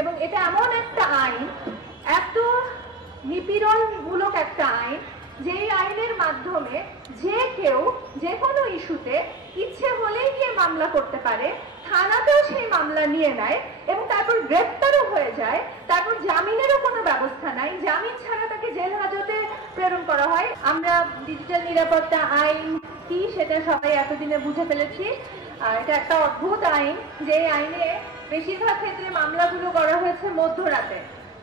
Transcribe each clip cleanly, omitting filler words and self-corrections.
এবং এটা এমন একটা আইন, এত নিপীড়নমূলক একটা আইন, যেই আইনের মাধ্যমে যে কেউ যে কোনো ইস্যুতে ইচ্ছে হলেই গিয়ে মামলা করতে পারে, থানাতেও সেই মামলা নিয়ে নেয় এবং তারপর গ্রেপ্তারও হয়ে যায়, তারপর জামিনেরও কোনো ব্যবস্থা নাই, জামিন ছাড়া তাকে জেল হাজতে প্রেরণ করা হয়। আমরা ডিজিটাল নিরাপত্তা আইন কি সেটা সবাই এতদিনে বুঝে ফেলেছি। এটা একটা অদ্ভুত আইন, যে আইনে বেশিরভাগ ক্ষেত্রে মামলাগুলো করা হয়েছে মধ্যরাতে,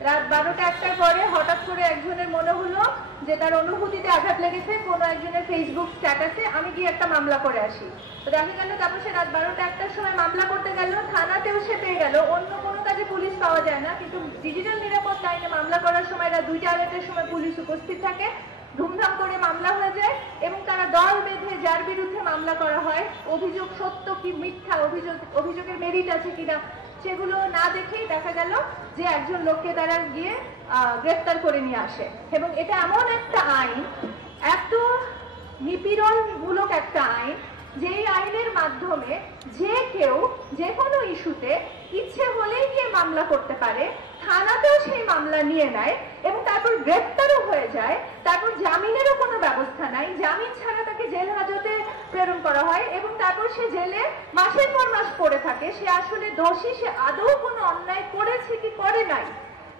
রাত 12টা 1টার পরে হঠাৎ করে একজনের মনে হলো যে তার অনুভূতিতে আঘাত লেগেছে, কোনো একজনের ফেসবুক স্ট্যাটাসে, আমি গিয়ে একটা মামলা করে আসি। তো দেখা গেল তারপর সে রাত 12টা 1টার সময় মামলা করতে গেল, থানাতেও সে পেয়ে গেল, অন্য কোনো কাজে পুলিশ পাওয়া যায় না, কিন্তু ডিজিটাল নিরাপত্তা আইনে মামলা করার সময় রাত 2টা 2:30টার সময় পুলিশ উপস্থিত থাকে, ধুমধাম করে মামলা হয়ে যায় এবং তারা দল বেঁধে যার বিরুদ্ধে মামলা করা হয়, অভিযোগ সত্য কি মিথ্যা, অভিযোগের মেরিট আছে কিনা সেগুলো না দেখেই দেখা গেল যে একজন লোককে তারা গিয়ে গ্রেফতার করে নিয়ে আসে। এবং এটা এমন একটা আইন, এত নিপীড়নমূলক একটা আইন, যেই আইনের মাধ্যমে যে কেউ যে কোনো ইস্যুতে ইচ্ছে হলেই গিয়ে মামলা করতে পারে, থানাতেও সেই মামলা নিয়ে নেয় এবং তারপর গ্রেপ্তারও হয়ে যায়, তারপর জামিনেরও কোনো ব্যবস্থা নাই, জামিন ছাড়া তাকে জেল হাজতে প্রেরণ করা হয় এবং তারপর সে জেলে মাসের পর মাস পড়ে থাকে। সে আসলে দোষী, সে আদৌ কোনো অন্যায় করেছে কি করে নাই,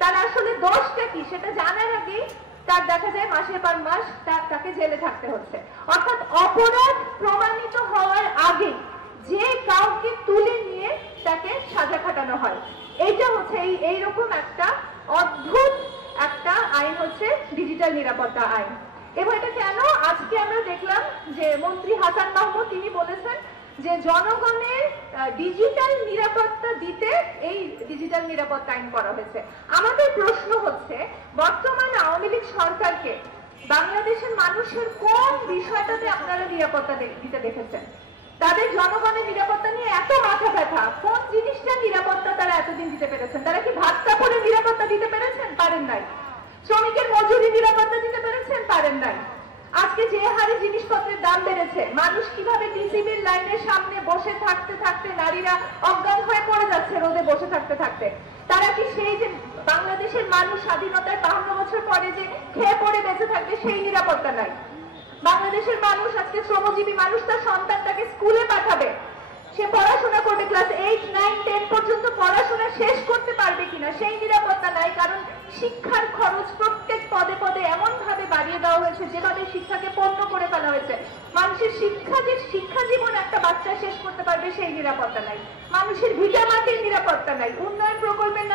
তার আসলে দোষটা কি সেটা জানার আগেই তার দেখা যায় মাসের পর মাস তাকে জেলে থাকতে হচ্ছে। অর্থাৎ অপরাধ প্রমাণিত হওয়ার আগে যে কাউকে তুলে নিয়ে তাকে সাজা খাটানো হয়। এইটা হচ্ছে এইরকম একটা অদ্ভুত একটা আইন হচ্ছে ডিজিটাল নিরাপত্তা আইন। এবং এটা কেন আজকে আমরা দেখলাম যে মন্ত্রী হাসান মাহমুদ তিনি বলেছেন যে জনগণের ডিজিটাল নিরাপত্তা দিতে এই ডিজিটাল নিরাপত্তা আইন করা হয়েছে। আমাদের প্রশ্ন হচ্ছে, বর্তমান আওয়ামী লীগ সরকারকে বাংলাদেশের মানুষের কোন বিষয়টাতে আপনারা নিরাপত্তা দিতে দেখেছেন? তাদের জনগণের নিরাপত্তা নিয়ে এত মাথা ব্যথা, কোন জিনিসটা নিরাপত্তা তারা এতদিন দিতে পেরেছেন? তারা কি ভাত কাপড়ের নিরাপত্তা দিতে পেরেছেন? পারেন নাই। শ্রমিকের মজুরি নিরাপত্তা দিতে পেরেছেন? পারেন নাই। আজকে যে হারে জিনিসপত্রের দাম বেড়েছে, মানুষ কিভাবে টিসিবির লাইনের সামনে বসে থাকতে থাকতে নারীরা অজ্ঞান হয়ে পড়ে যাচ্ছে রোদে বসে থাকতে থাকতে, তারা কি সেই যে বাংলাদেশের মানুষ স্বাধীনতার 52 বছর পরে যে খেয়ে পড়ে বেঁচে থাকবে সেই নিরাপত্তা নাই। বাংলাদেশের মানুষ আজকে শ্রমজীবী মানুষ তার সন্তানটাকে স্কুলে পাঠাবে, সে পড়াশোনা করবে, ক্লাস 8, 9, 10 পর্যন্ত পড়াশোনা শেষ করতে পারবে কিনা সেই নিরাপত্তা নাই। কারণ শিক্ষার খরচ প্রত্যেক পদে পদে এমন ভাবে বাড়িয়ে দেওয়া হয়েছে, যেভাবে শিক্ষাকে পণ্য করে ফেলা হয়েছে। মানুষের শিক্ষা জীবন একটা বাচ্চা শেষ করতে পারবে সেই নিরাপত্তা নাই। মানুষের ভিটা মাটির নিরাপত্তা নাই। উন্নয়ন প্রকল্পের